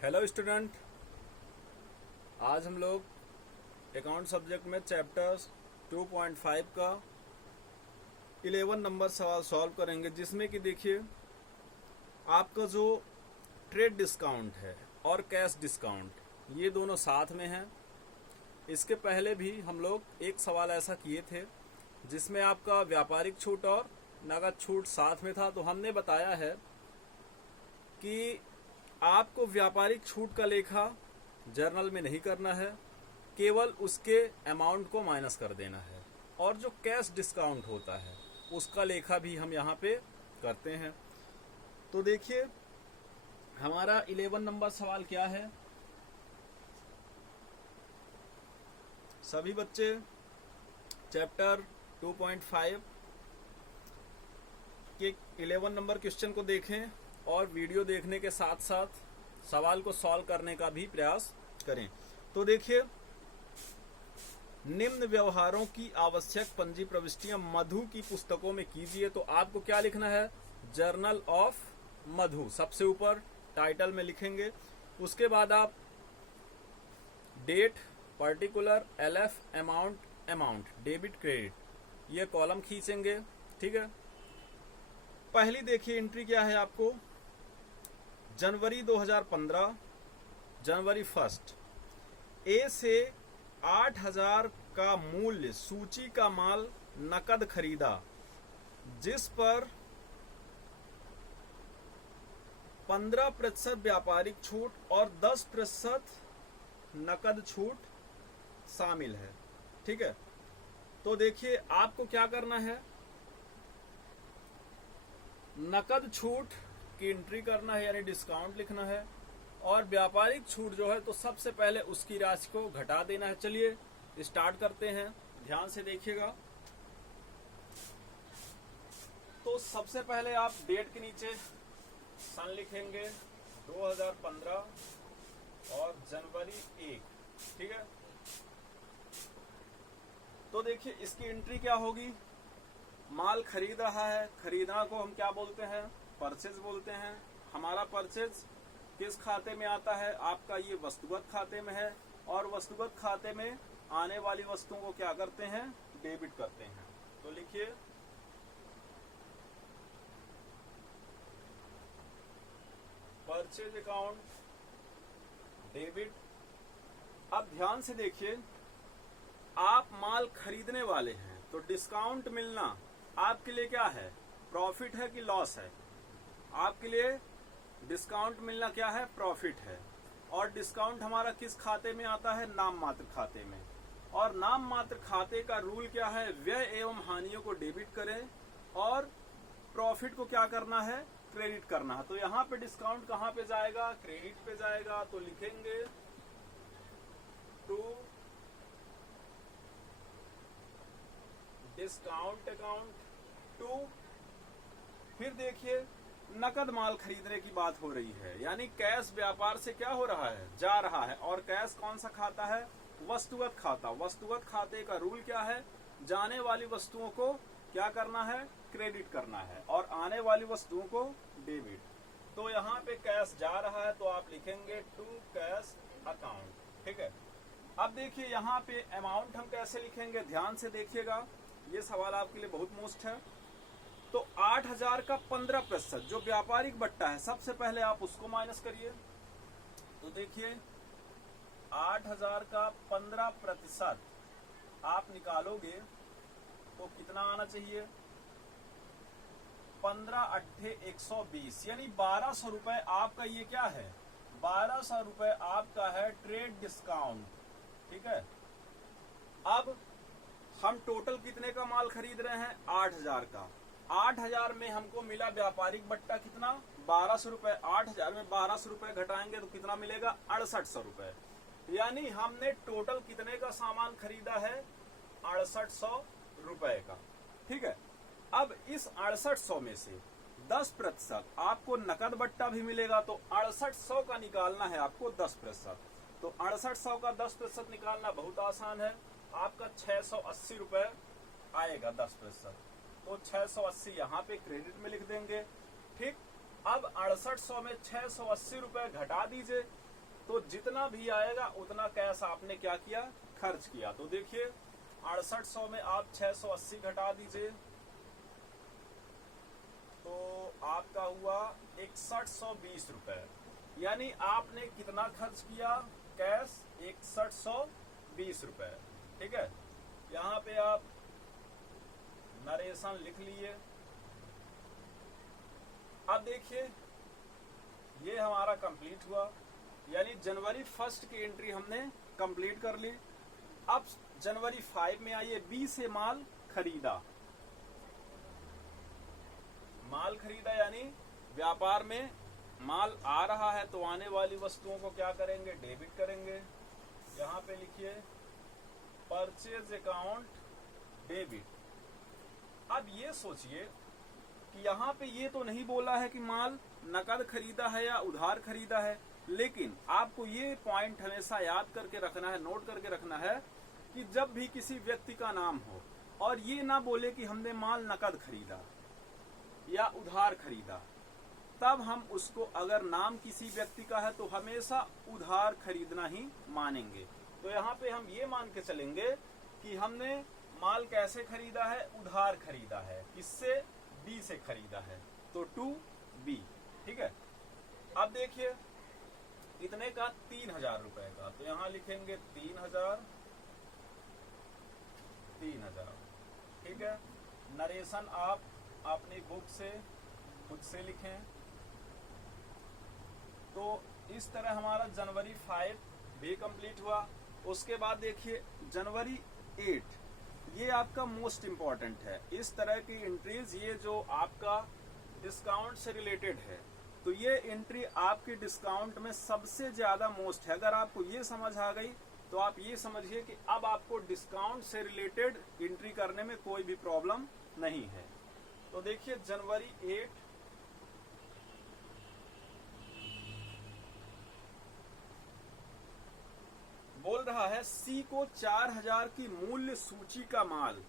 Hello student, आज हम लोग अकाउंट सब्जेक्ट में चैप्टर 2.5 का 11 नंबर सवाल सॉल्व करेंगे, जिसमें कि देखिए आपका जो ट्रेड डिस्काउंट है और कैश डिस्काउंट ये दोनों साथ में हैं। इसके पहले भी हम लोग एक सवाल ऐसा किए थे जिसमें आपका व्यापारिक छूट और नगद छूट साथ में था। तो हमने बताया है कि आपको व्यापारिक छूट का लेखा जर्नल में नहीं करना है, केवल उसके अमाउंट को माइनस कर देना है, और जो कैश डिस्काउंट होता है उसका लेखा भी हम यहाँ पे करते हैं। तो देखिए हमारा 11 नंबर सवाल क्या है। सभी बच्चे चैप्टर 2.5 के 11 नंबर क्वेश्चन को देखें और वीडियो देखने के साथ साथ सवाल को सॉल्व करने का भी प्रयास करें। तो देखिए, निम्न व्यवहारों की आवश्यक पंजी प्रविष्टियां मधु की पुस्तकों में कीजिए। तो आपको क्या लिखना है? जर्नल ऑफ मधु सबसे ऊपर टाइटल में लिखेंगे। उसके बाद आप date, particular, LF, amount, debit, credit ये कॉलम खींचेंगे। ठीक है, पहली देखिए एंट्री क्या है आपको। जनवरी 2015, जनवरी 1 ए से 8,000 का मूल्य सूची का माल नकद खरीदा, जिस पर 15% व्यापारिक छूट और 10% नकद छूट शामिल है। ठीक है, तो देखिए आपको क्या करना है, नकद छूट की एंट्री करना है, यानी डिस्काउंट लिखना है, और व्यापारिक छूट जो है तो सबसे पहले उसकी राशि को घटा देना है। चलिए स्टार्ट करते हैं, ध्यान से देखिएगा। तो सबसे पहले आप डेट के नीचे सन लिखेंगे 2015 और जनवरी 1। ठीक है, तो देखिए इसकी एंट्री क्या होगी। माल खरीद रहा है, खरीदना को हम क्या बोलते हैं? परचेज बोलते हैं। हमारा परचेज किस खाते में आता है? आपका ये वस्तुगत खाते में है, और वस्तुगत खाते में आने वाली वस्तुओं को क्या करते हैं? डेबिट करते हैं। तो लिखिए परचेज अकाउंट डेबिट। अब ध्यान से देखिए, आप माल खरीदने वाले हैं तो डिस्काउंट मिलना आपके लिए क्या है? प्रॉफिट है कि लॉस है? आपके लिए डिस्काउंट मिलना क्या है? प्रॉफिट है। और डिस्काउंट हमारा किस खाते में आता है? नाम मात्र खाते में। और नाम मात्र खाते का रूल क्या है? व्यय एवं हानियों को डेबिट करें और प्रॉफिट को क्या करना है? क्रेडिट करना है। तो यहाँ पे डिस्काउंट कहाँ पे जाएगा? क्रेडिट पे जाएगा। तो लिखेंगे टू डिस्काउंट अकाउंट टू। फिर देखिए नकद माल खरीदने की बात हो रही है, यानी कैश व्यापार से क्या हो रहा है? जा रहा है। और कैश कौन सा खाता है? वस्तुगत खाता। वस्तुगत खाते का रूल क्या है? जाने वाली वस्तुओं को क्या करना है? क्रेडिट करना है, और आने वाली वस्तुओं को डेबिट। तो यहाँ पे कैश जा रहा है तो आप लिखेंगे टू कैश अकाउंट। ठीक है, अब देखिए यहाँ पे अमाउंट हम कैसे लिखेंगे? ध्यान से देखिएगा, ये सवाल आपके लिए बहुत मोस्ट है। तो 8,000 का 15% जो व्यापारिक बट्टा है, सबसे पहले आप उसको माइनस करिए। तो देखिए 8,000 का 15% आप निकालोगे तो कितना आना चाहिए? 15 अट्ठे 120, यानी 1200 रुपए आपका ये क्या है? 1200 रुपए आपका है ट्रेड डिस्काउंट। ठीक है, अब हम टोटल कितने का माल खरीद रहे हैं? 8,000 का। 8,000 में हमको मिला व्यापारिक बट्टा कितना? 1200 रुपए। 8,000 में 1200 रुपए घटाएंगे तो कितना मिलेगा? 6800 रुपए। यानी हमने टोटल कितने का सामान खरीदा है? 6800 रुपए का। ठीक है, अब इस 6800 में से 10% आपको नकद बट्टा भी मिलेगा, तो 6800 का निकालना है आपको 10%। तो 6800 का 10% निकालना बहुत आसान है। आपका 680 रुपए आएगा 10%। तो 680 यहाँ पे क्रेडिट में लिख देंगे। ठीक, अब 6800 में 680 रुपए घटा दीजिए तो जितना भी आएगा उतना कैश आपने क्या किया, खर्च किया। तो देखिए 6800 में आप 680 घटा दीजिए तो आपका हुआ 6120 रुपए। यानी आपने कितना खर्च किया कैश, 6120 रुपए। ठीक है, यहाँ पे आप नरेशन लिख लिए। अब देखिए ये हमारा कंप्लीट हुआ, यानी जनवरी 1 की एंट्री हमने कंप्लीट कर ली। अब जनवरी 5 में आइए, बी से माल खरीदा। माल खरीदा यानी व्यापार में माल आ रहा है तो आने वाली वस्तुओं को क्या करेंगे, डेबिट करेंगे। यहां पे लिखिए परचेज अकाउंट डेबिट। अब ये सोचिए कि यहाँ पे ये तो नहीं बोला है कि माल नकद खरीदा है या उधार खरीदा है, लेकिन आपको ये पॉइंट हमेशा याद करके रखना है, नोट करके रखना है कि जब भी किसी व्यक्ति का नाम हो और ये ना बोले कि हमने माल नकद खरीदा या उधार खरीदा, तब हम उसको, अगर नाम किसी व्यक्ति का है तो हमेशा उधार खरीदना ही मानेंगे। तो यहाँ पे हम ये मान के चलेंगे कि हमने माल कैसे खरीदा है, उधार खरीदा है। किससे, बी से खरीदा है, तो टू बी। ठीक है, अब देखिए इतने का 3000 रुपए का, तो यहाँ लिखेंगे 3000। ठीक है, नरेशन आप अपनी बुक से खुद से लिखें। तो इस तरह हमारा जनवरी 5 भी कंप्लीट हुआ। उसके बाद देखिए जनवरी 8, ये आपका मोस्ट इम्पॉर्टेंट है। इस तरह की एंट्रीज, ये जो आपका डिस्काउंट से रिलेटेड है, तो ये एंट्री आपकी डिस्काउंट में सबसे ज्यादा मोस्ट है। अगर आपको ये समझ आ गई तो आप ये समझिए कि अब आपको डिस्काउंट से रिलेटेड एंट्री करने में कोई भी प्रॉब्लम नहीं है। तो देखिए जनवरी 8 बोल रहा है सी को 4000 की मूल्य सूची का माल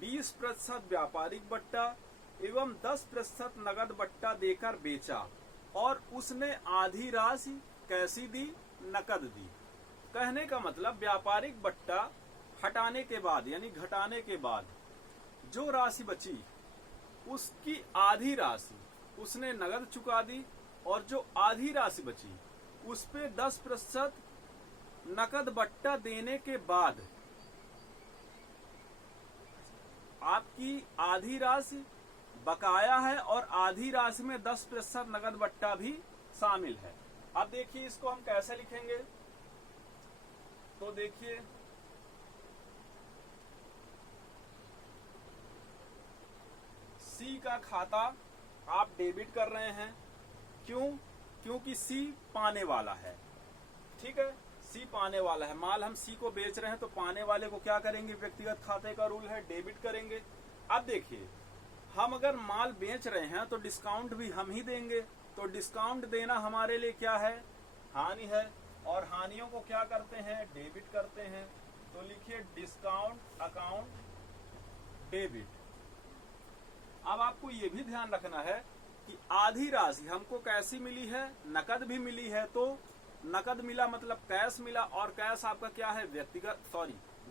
20% व्यापारिक बट्टा एवं 10% नगद बट्टा देकर बेचा और उसने आधी राशि कैसी दी, नकद दी। कहने का मतलब व्यापारिक बट्टा हटाने के बाद यानी घटाने के बाद जो राशि बची उसकी आधी राशि उसने नगद चुका दी और जो आधी राशि बची उस पे 10% नकद बट्टा देने के बाद आपकी आधी राशि बकाया है और आधी राशि में 10% नकद बट्टा भी शामिल है। अब देखिए इसको हम कैसे लिखेंगे, तो देखिए सी का खाता आप डेबिट कर रहे हैं। क्यों, क्योंकि सी पाने वाला है। ठीक है, सी पाने वाला है, माल हम सी को बेच रहे हैं तो पाने वाले को क्या करेंगे, व्यक्तिगत खाते का रूल है, डेबिट करेंगे। अब देखिए हम अगर माल बेच रहे हैं तो डिस्काउंट भी हम ही देंगे, तो डिस्काउंट देना हमारे लिए क्या है, हानि है, और हानियों को क्या करते हैं, डेबिट करते हैं। तो लिखिए डिस्काउंट अकाउंट डेबिट। अब आपको ये भी ध्यान रखना है कि आधी राशि हमको कैसी मिली है, नकद भी मिली है। तो नकद मिला मतलब कैश मिला, और कैश आपका क्या है,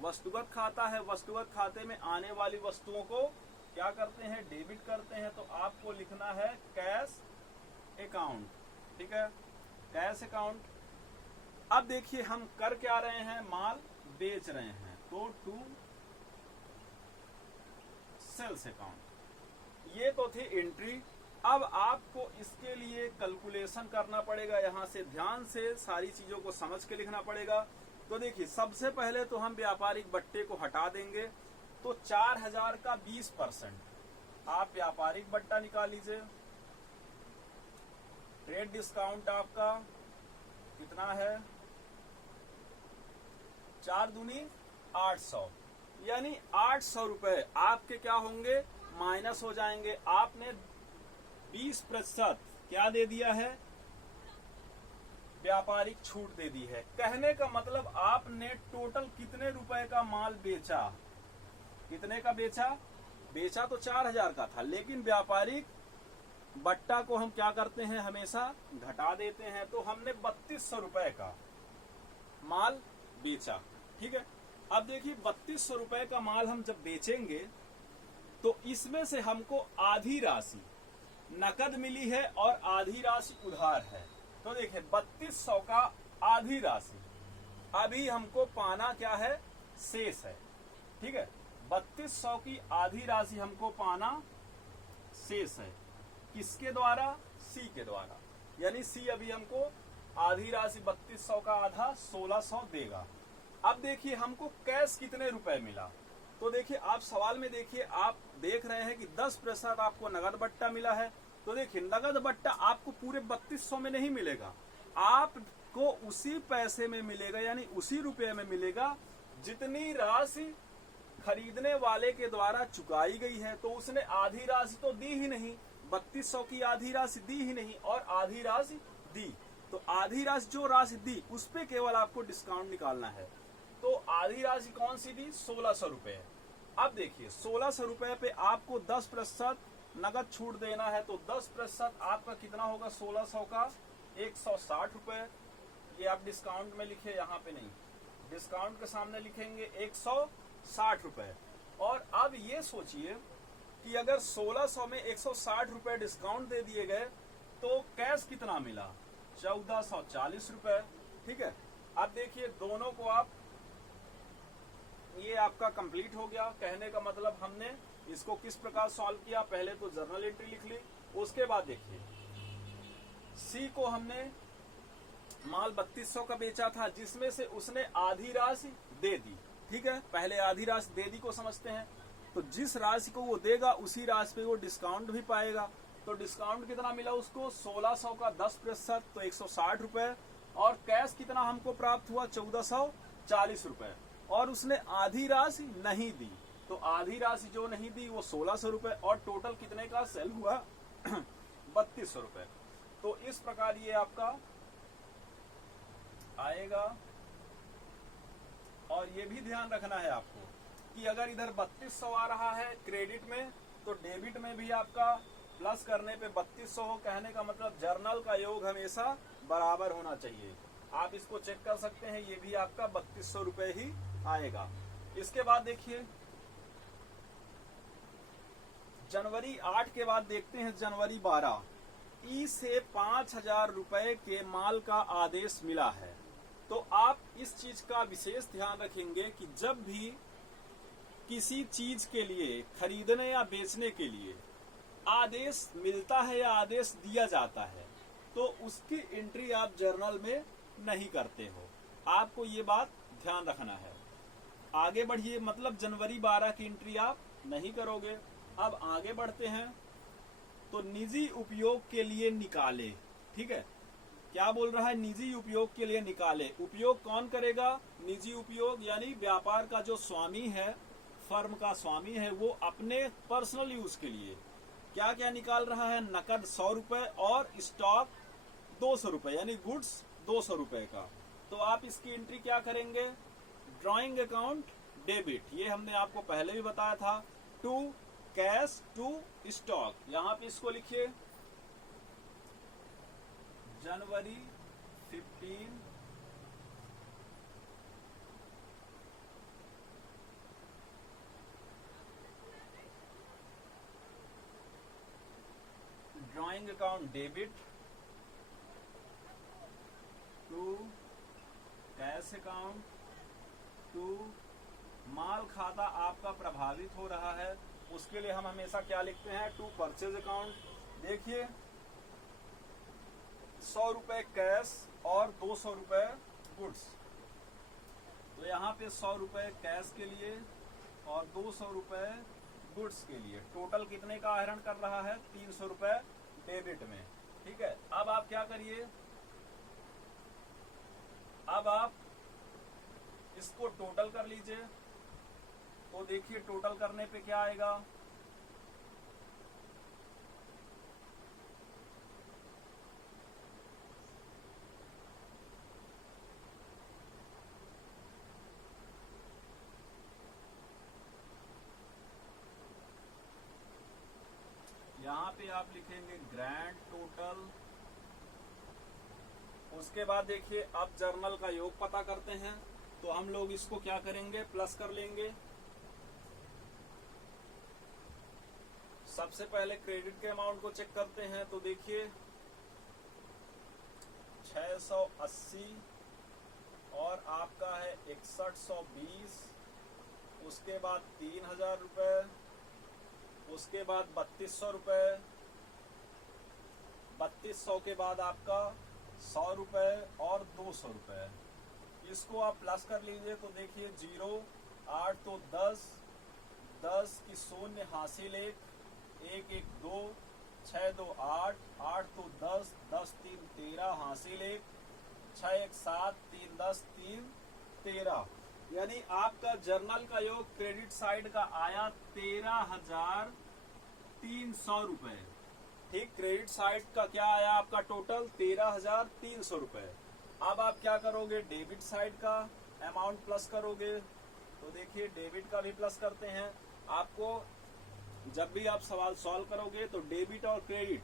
वस्तुगत खाता है। वस्तुगत खाते में आने वाली वस्तुओं को क्या करते हैं, डेबिट करते हैं। तो आपको लिखना है कैश अकाउंट। ठीक है, कैश अकाउंट। अब देखिए हम कर क्या रहे हैं, माल बेच रहे हैं, तो टू सेल्स अकाउंट। ये तो थी एंट्री। अब आपको इसके लिए कैलकुलेशन करना पड़ेगा, यहां से ध्यान से सारी चीजों को समझ के लिखना पड़ेगा। तो देखिए सबसे पहले तो हम व्यापारिक बट्टे को हटा देंगे, तो 4000 का 20% आप व्यापारिक बट्टा निकाल लीजिए। ट्रेड डिस्काउंट आपका कितना है, 4 दूनी 800, यानी 800 रुपए आपके क्या होंगे, माइनस हो जाएंगे। आपने 20% क्या दे दिया है, व्यापारिक छूट दे दी है। कहने का मतलब आपने टोटल कितने रुपए का माल बेचा, कितने का बेचा, बेचा तो 4000 का था, लेकिन व्यापारिक बट्टा को हम क्या करते हैं, हमेशा घटा देते हैं। तो हमने 3200 रुपए का माल बेचा। ठीक है, अब देखिए 3200 रुपए का माल हम जब बेचेंगे तो इसमें से हमको आधी राशि नकद मिली है और आधी राशि उधार है। तो देखिए 3200 का आधी राशि अभी हमको पाना क्या है, शेष है। ठीक है, 3200 की आधी राशि हमको पाना शेष है। किसके द्वारा, सी के द्वारा, यानी सी अभी हमको आधी राशि 3200 का आधा 1600 देगा। अब देखिए हमको कैश कितने रुपए मिला। तो देखिए आप सवाल में देखिए, आप देख रहे हैं कि 10% आपको नगद बट्टा मिला है। तो देखिए नगद बट्टा आपको पूरे 3200 में नहीं मिलेगा, आपको उसी पैसे में मिलेगा, यानी उसी रुपये में मिलेगा जितनी राशि खरीदने वाले के द्वारा चुकाई गई है। तो उसने आधी राशि तो दी ही नहीं, 3200 की आधी राशि दी ही नहीं और आधी राशि दी। तो आधी राशि जो राशि दी उस पे केवल आपको डिस्काउंट निकालना है। तो आधी राशि कौन सी दी, 1600 रुपए। अब देखिए 1600 रुपए पे आपको 10% नगद छूट देना है। तो 10% आपका कितना होगा, 1600 का 160 रुपए। ये आप डिस्काउंट में लिखे, यहाँ पे नहीं, डिस्काउंट के सामने लिखेंगे 160 रुपए। और अब ये सोचिए कि अगर 1600 में 160 रुपए डिस्काउंट दे दिए गए तो कैश कितना मिला, 1440 रुपए। ठीक है, अब देखिए दोनों को आप, ये आपका कंप्लीट हो गया। कहने का मतलब हमने इसको किस प्रकार सॉल्व किया, पहले तो जर्नल एंट्री लिख ली, उसके बाद देखिए सी को हमने माल 3200 का बेचा था जिसमें से उसने आधी राशि दे दी। ठीक है, पहले आधी राशि दे दी को समझते हैं। तो जिस राशि को वो देगा उसी राशि पे वो डिस्काउंट भी पाएगा। तो डिस्काउंट कितना मिला उसको, 1600 का 10%, तो 160 रुपए। और कैश कितना हमको प्राप्त हुआ, 1440 रुपए। और उसने आधी राशि नहीं दी, तो आधी राशि जो नहीं दी वो 1600 रुपए। और टोटल कितने का सेल हुआ, 3200 रुपए। तो इस प्रकार ये आपका आएगा। और ये भी ध्यान रखना है आपको कि अगर इधर 3200 आ रहा है क्रेडिट में, तो डेबिट में भी आपका प्लस करने पे 3200 हो। कहने का मतलब जर्नल का योग हमेशा बराबर होना चाहिए। आप इसको चेक कर सकते हैं, ये भी आपका 3200 रुपए ही आएगा। इसके बाद देखिए जनवरी 8 के बाद देखते हैं जनवरी 12। ई से 5000 रुपए के माल का आदेश मिला है। तो आप इस चीज का विशेष ध्यान रखेंगे कि जब भी किसी चीज के लिए खरीदने या बेचने के लिए आदेश मिलता है या आदेश दिया जाता है तो उसकी एंट्री आप जर्नल में नहीं करते हो। आपको ये बात ध्यान रखना है। आगे बढ़िए, मतलब जनवरी 12 की एंट्री आप नहीं करोगे। अब आगे बढ़ते हैं तो निजी उपयोग के लिए निकाले। ठीक है, क्या बोल रहा है, निजी उपयोग के लिए निकाले। उपयोग कौन करेगा, निजी उपयोग यानी व्यापार का जो स्वामी है, फर्म का स्वामी है, वो अपने पर्सनल यूज के लिए क्या क्या निकाल रहा है, नकद 100 रुपए और स्टॉक 200 रुपए, यानी गुड्स 200 रुपए का। तो आप इसकी एंट्री क्या करेंगे, ड्रॉइंग अकाउंट डेबिट, ये हमने आपको पहले भी बताया था, टू कैश टू स्टॉक। यहां पे इसको लिखिए जनवरी 15 drawing account debit to cash account to माल खाता आपका प्रभावित हो रहा है, उसके लिए हम हमेशा क्या लिखते हैं, टू परचेज अकाउंट। देखिए 100 रुपए कैश और 200 रुपए गुड्स। तो यहाँ पे 100 रुपए कैश के लिए और 200 रुपए गुड्स के लिए, टोटल कितने का आहरण कर रहा है, 300 रुपए डेबिट में। ठीक है, अब आप क्या करिए, अब आप इसको टोटल कर लीजिए। तो देखिए टोटल करने पे क्या आएगा, यहाँ पे आप लिखेंगे ग्रैंड टोटल उसके बाद देखिए अब जर्नल का योग पता करते हैं, तो हम लोग इसको क्या करेंगे, प्लस कर लेंगे। सबसे पहले क्रेडिट के अमाउंट को चेक करते हैं, तो देखिए 680 और आपका है 6120, उसके बाद 3000 रुपए, उसके बाद 3200 रुपए, 3200 के बाद आपका 100 रुपए और 200 रुपए। इसको आप प्लस कर लीजिए, तो देखिए 0 8 तो 10, 10 की शून्य हासिल 1, 1 1 2, 6 2 8, 8 तो 10, 10 3 13 हासिल 1, 6 1 7, 3 10, 3 13। यानी आपका जर्नल का योग क्रेडिट साइड का आया 13,300 रुपए। ठीक, क्रेडिट साइड का क्या आया आपका टोटल 13,300 रुपए। अब आप क्या करोगे, डेबिट साइड का अमाउंट प्लस करोगे, तो देखिए डेबिट का भी प्लस करते हैं। आपको जब भी आप सवाल सॉल्व करोगे तो डेबिट और क्रेडिट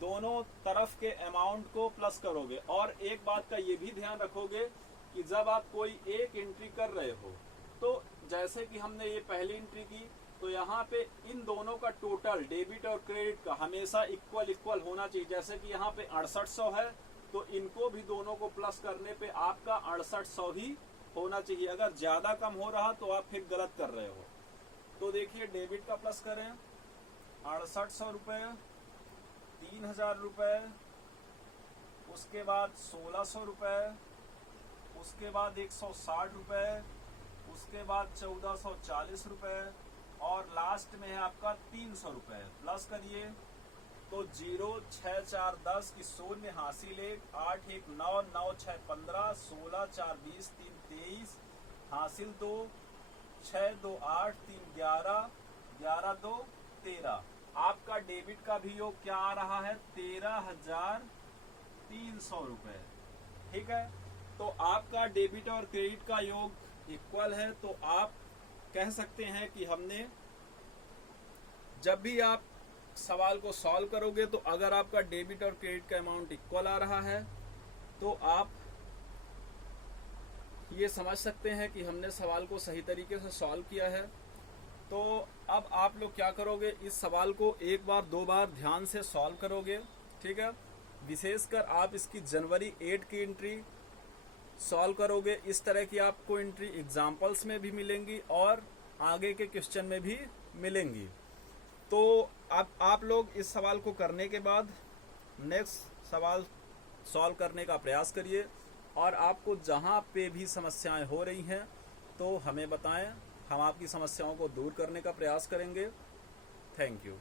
दोनों तरफ के अमाउंट को प्लस करोगे। और एक बात का ये भी ध्यान रखोगे कि जब आप कोई एक एंट्री कर रहे हो, तो जैसे कि हमने ये पहली एंट्री की, तो यहाँ पे इन दोनों का टोटल डेबिट और क्रेडिट का हमेशा इक्वल होना चाहिए। जैसे कि यहाँ पे 6800 है, तो इनको भी दोनों को प्लस करने पे आपका 6800 ही होना चाहिए। अगर ज्यादा कम हो रहा तो आप फिर गलत कर रहे हो। तो देखिए डेबिट का प्लस करें 6800 रुपए, 3000 रुपए, उसके बाद 1600 रुपए, उसके बाद 160 रुपए, उसके बाद 1440 रुपए और लास्ट में है आपका 300 रुपए। प्लस करिए तो 0 6 4 10 की शून्य हासिल 1, 8 1 9, 9 6 15, 16 4 20, 3 23 हासिल 2, 6 2 8, 3 11, 11 2 13। आपका डेबिट का भी योग क्या आ रहा है, 13,300 रुपए। ठीक है, तो आपका डेबिट और क्रेडिट का योग इक्वल है। तो आप कह सकते हैं कि हमने, जब भी आप सवाल को सॉल्व करोगे तो अगर आपका डेबिट और क्रेडिट का अमाउंट इक्वल आ रहा है तो आप ये समझ सकते हैं कि हमने सवाल को सही तरीके से सॉल्व किया है। तो अब आप लोग क्या करोगे, इस सवाल को एक बार दो बार ध्यान से सॉल्व करोगे। ठीक है, विशेषकर आप इसकी जनवरी 8 की एंट्री सॉल्व करोगे। इस तरह की आपको एंट्री एग्जाम्पल्स में भी मिलेंगी और आगे के क्वेश्चन में भी मिलेंगी। तो अब आप लोग इस सवाल को करने के बाद नेक्स्ट सवाल सॉल्व करने का प्रयास करिए और आपको जहाँ पे भी समस्याएं हो रही हैं तो हमें बताएं, हम आपकी समस्याओं को दूर करने का प्रयास करेंगे। Thank you.